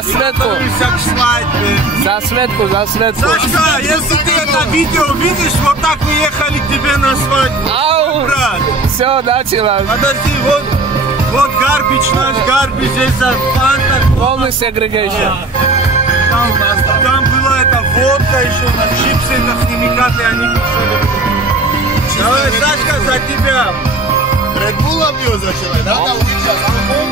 За Светку. За Светку, за Светку. Сашка, если ты это видео видишь, вот так мы ехали к тебе на свадьбу. Ау! Брат. Все, началось. Подожди, вот гарбич, наш гарбич, здесь фанта. Полный сегрегейшн. Там была эта водка еще на чипсы, на химикаты, они кушали. Давай, Сашка, за тебя. Red Bull пьет за человека, да?